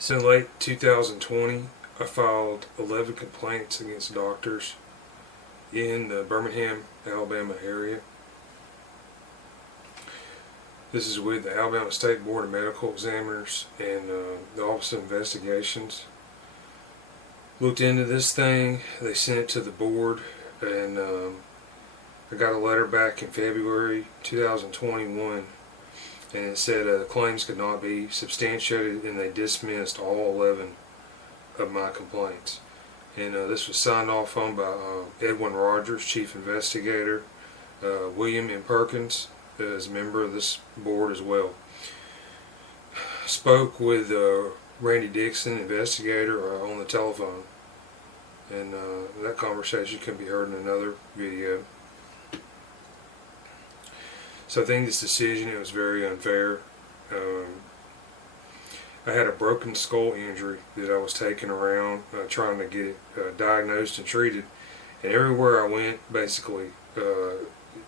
So in late 2020, I filed 11 complaints against doctors in the Birmingham, Alabama area. This is with the Alabama State Board of Medical Examiners and the Office of Investigations. Looked into this thing, they sent it to the board, and I got a letter back in February 2021, and it said the claims could not be substantiated, and they dismissed all 11 of my complaints. And this was signed off on by Edwin Rogers, Chief Investigator, William M. Perkins is a member of this board as well. Spoke with Randy Dixon, investigator, on the telephone, and that conversation can be heard in another video. So I think this decision, it was very unfair. I had a broken skull injury that I was taking around trying to get it diagnosed and treated, and everywhere I went, basically,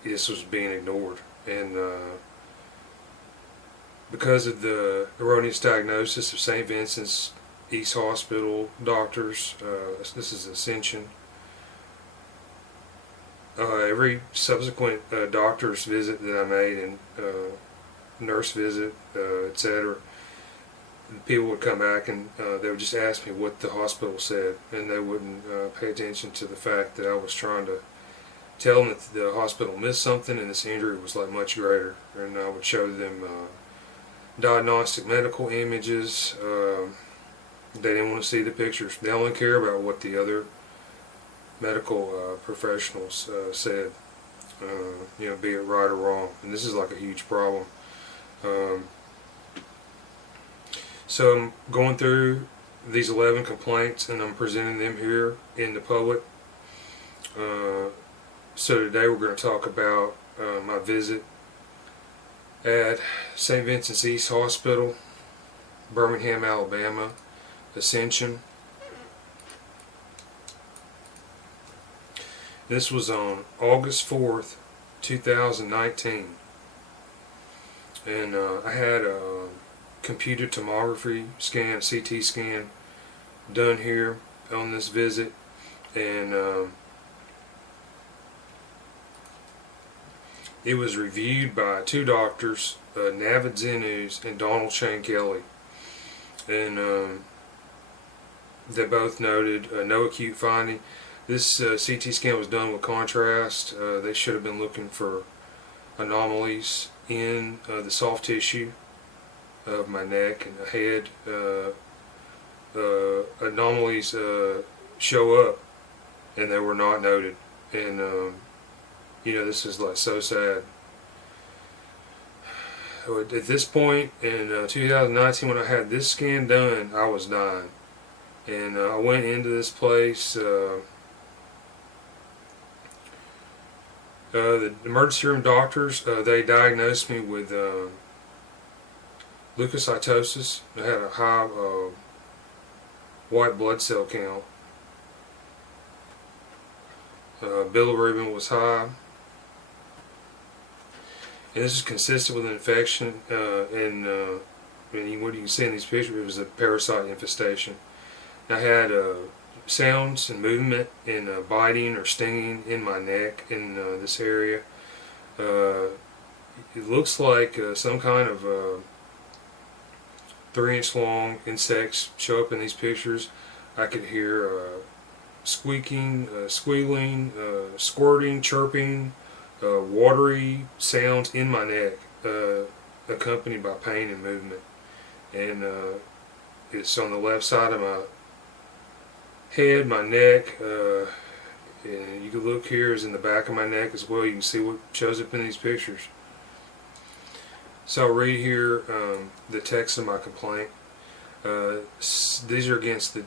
this was being ignored. And because of the erroneous diagnosis of St. Vincent's East Hospital doctors, this is Ascension, every subsequent doctor's visit that I made, and nurse visit, etc., people would come back and they would just ask me what the hospital said, and they wouldn't pay attention to the fact that I was trying to tell them that the hospital missed something and this injury was like much greater. And I would show them diagnostic medical images. They didn't want to see the pictures. They only care about what the other medical professionals said, be it right or wrong. And this is like a huge problem. So I'm going through these 11 complaints and I'm presenting them here in the public. So today we're going to talk about my visit at St. Vincent's East Hospital, Birmingham, Alabama, Ascension. This was on August 4th, 2019. And I had a computer tomography scan, CT scan, done here on this visit, and it was reviewed by two doctors, Navid Zenooz and Donald Shane Kelly, and they both noted no acute finding. This CT scan was done with contrast. They should have been looking for anomalies in the soft tissue of my neck and the head. Anomalies show up, and they were not noted. And this is like so sad. At this point in 2019, when I had this scan done, I was dying. And I went into this place. The emergency room doctors, they diagnosed me with leukocytosis. I had a high white blood cell count. Bilirubin was high. And this is consistent with an infection, and what you can see in these pictures, it was a parasite infestation. I had sounds and movement and biting or stinging in my neck in this area. It looks like some kind of 3-inch long insects show up in these pictures. I could hear squeaking, squealing, squirting, chirping, watery sounds in my neck, accompanied by pain and movement. And it's on the left side of my head, my neck, and you can look here, is in the back of my neck as well. You can see what shows up in these pictures. So I'll read here the text of my complaint. These are against the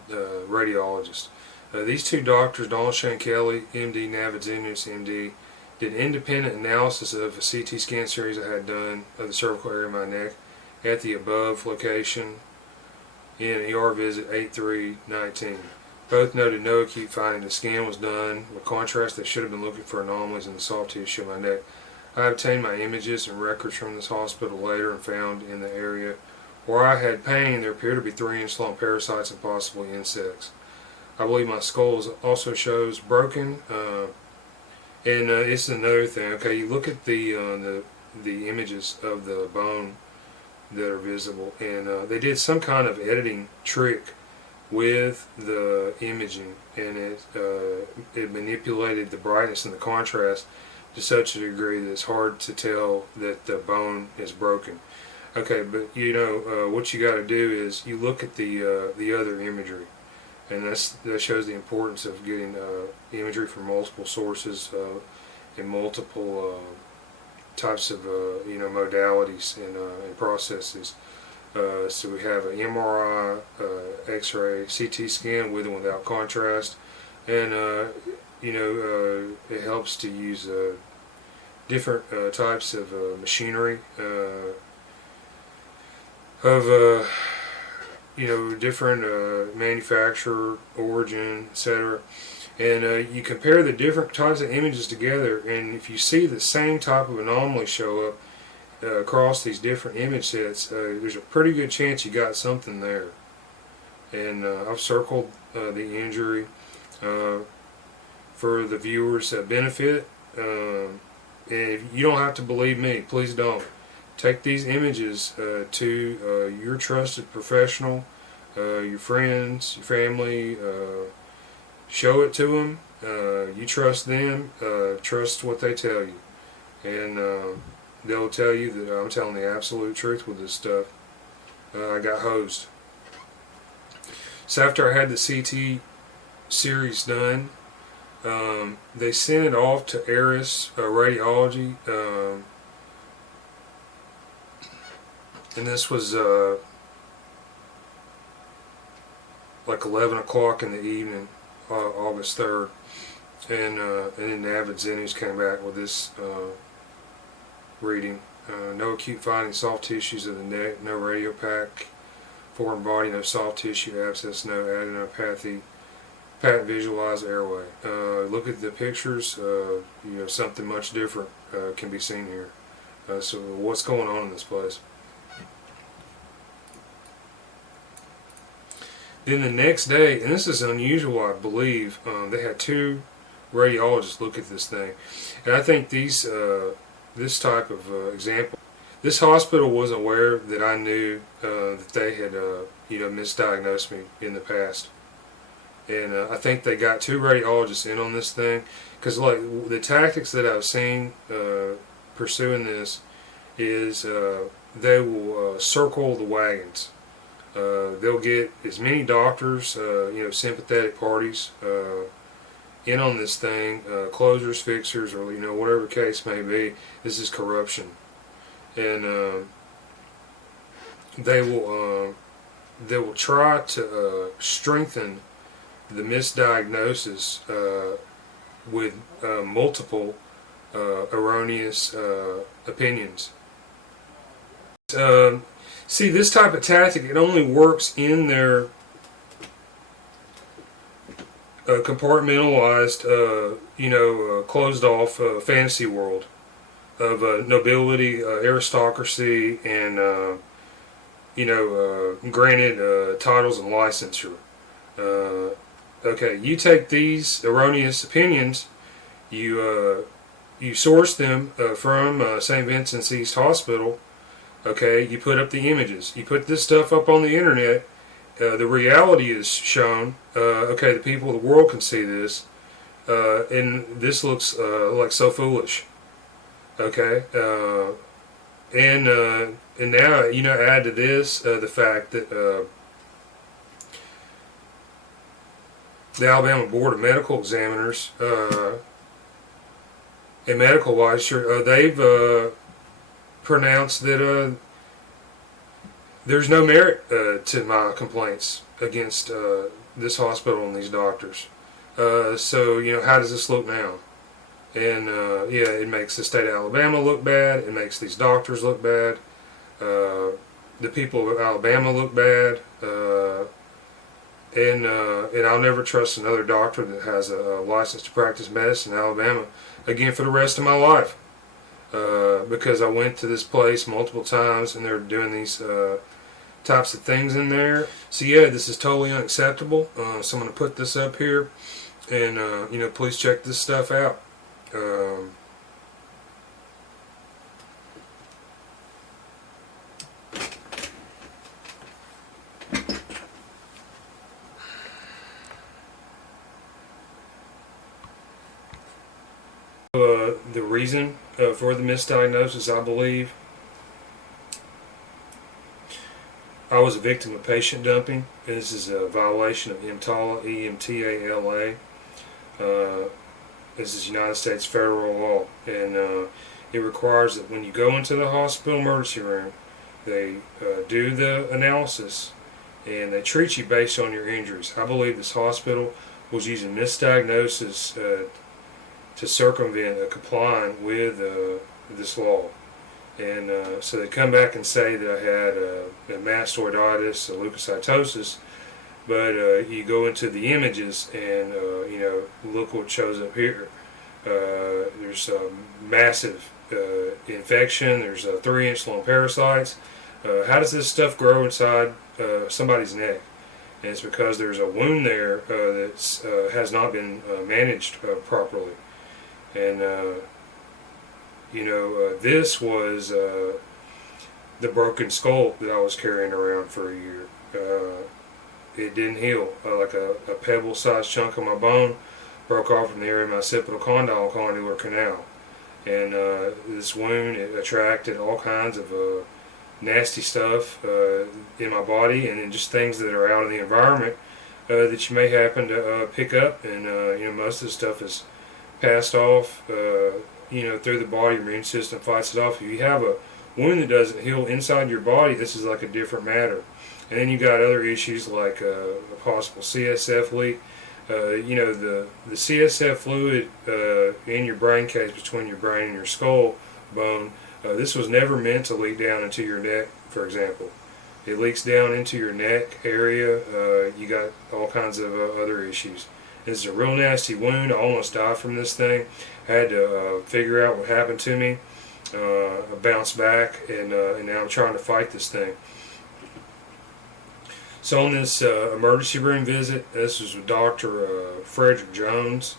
radiologist. These two doctors, Donald Shane Kelly, MD, Navid Zenooz, MD, did an independent analysis of a CT scan series I had done of the cervical area of my neck at the above location in an ER visit 8/3/19. Both noted no acute finding. The scan was done with contrast. They should have been looking for anomalies in the soft tissue of my neck. I obtained my images and records from this hospital later and found in the area Where I had pain, there appeared to be 3-inch long parasites and possibly insects. I believe my skull also shows broken. And it's another thing. Okay, you look at the images of the bone that are visible, and they did some kind of editing trick with the imaging, and it manipulated the brightness and the contrast to such a degree that it's hard to tell that the bone is broken. Okay, but what you got to do is you look at the other imagery, and that shows the importance of getting imagery from multiple sources and multiple types of modalities and processes. So we have an MRI, X-ray, CT scan with and without contrast, and it helps to use different types of machinery of different manufacturer, origin, etc. And you compare the different types of images together, and if you see the same type of anomaly show up across these different image sets, there's a pretty good chance you got something there. And I've circled the injury for the viewers' benefit. And if you don't have to believe me, please don't. Take these images to your trusted professional, your friends, your family. Show it to them. You trust them. Trust what they tell you, and they'll tell you that I'm telling the absolute truth with this stuff. I got hosed. So after I had the CT series done, they sent it off to Eris Radiology, and this was like 11 o'clock in the evening, August 3rd, and then Navid Zenooz came back with this reading. No acute findings, soft tissues of the neck, no radiopac, foreign body, no soft tissue abscess, no adenopathy, patent visualized airway. Look at the pictures, something much different can be seen here. So what's going on in this place? Then the next day, and this is unusual, I believe, they had 2 radiologists look at this thing. And I think this type of example, this hospital was aware that I knew that they had misdiagnosed me in the past. And I think they got 2 radiologists in on this thing, because like the tactics that I've seen pursuing this is they will circle the wagons. They'll get as many doctors, sympathetic parties in on this thing, closers, fixers, or whatever the case may be. This is corruption, and they will try to strengthen the misdiagnosis with multiple erroneous opinions. See, this type of tactic, it only works in their compartmentalized, closed off fantasy world of nobility, aristocracy, and granted titles and licensure. Okay, you take these erroneous opinions, you source them from St. Vincent's East Hospital. Okay, you put up the images. You put this stuff up on the internet. The reality is shown. Okay, the people of the world can see this, and this looks like so foolish. Okay, and now add to this the fact that the Alabama Board of Medical Examiners and Medical Licensure, they've pronounced that there's no merit to my complaints against this hospital and these doctors. So how does this look now? And it makes the state of Alabama look bad. It makes these doctors look bad. The people of Alabama look bad. And I'll never trust another doctor that has a license to practice medicine in Alabama again for the rest of my life. Because I went to this place multiple times, and they're doing these types of things in there. So yeah, this is totally unacceptable. So I'm going to put this up here, and please check this stuff out. The reason for the misdiagnosis, I believe, I was a victim of patient dumping, and this is a violation of EMTALA, E-M-T-A-L-A. This is United States federal law, and it requires that when you go into the hospital emergency room, they do the analysis, and they treat you based on your injuries. I believe this hospital was using misdiagnosis to circumvent complying with this law. And so they come back and say that I had a mastoiditis, a leukocytosis, but you go into the images and look what shows up here. There's a massive infection. There's 3-inch long parasites. How does this stuff grow inside somebody's neck? And it's because there's a wound there that has not been managed properly. And this was the broken skull that I was carrying around for a year. It didn't heal. Like a pebble-sized chunk of my bone broke off from the area of my occipital condyle condylar canal. And this wound, it attracted all kinds of nasty stuff in my body, and just things that are out in the environment that you may happen to pick up. And most of the stuff is passed off through the body. Your immune system fights it off. If you have a wound that doesn't heal inside your body, this is like a different matter. And then you got other issues like a possible CSF leak. The CSF fluid in your brain case between your brain and your skull bone, this was never meant to leak down into your neck, for example. It leaks down into your neck area. You got all kinds of other issues. This is a real nasty wound. I almost died from this thing. I had to figure out what happened to me. I bounced back, and now I'm trying to fight this thing. So on this emergency room visit, this was with Dr. Frederick Jones,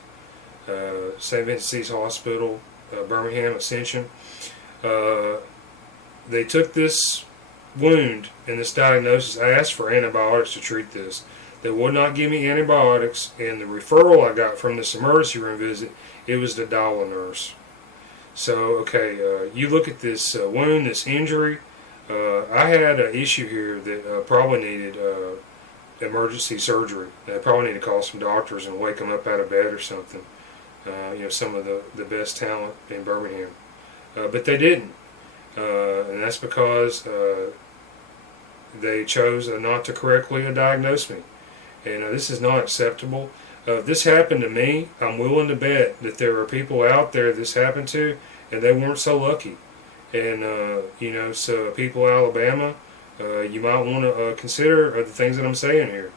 St. Vincent's Hospital, Birmingham, Ascension. They took this wound and this diagnosis. I asked for antibiotics to treat this. They would not give me antibiotics, and the referral I got from this emergency room visit, it was the dial nurse. So, okay, you look at this wound, this injury. I had an issue here that probably needed emergency surgery. I probably need to call some doctors and wake them up out of bed or something. Some of the best talent in Birmingham. But they didn't. And that's because they chose not to correctly diagnose me. And this is not acceptable. If this happened to me, I'm willing to bet that there are people out there this happened to, and they weren't so lucky. And, so people in Alabama, you might want to consider the things that I'm saying here.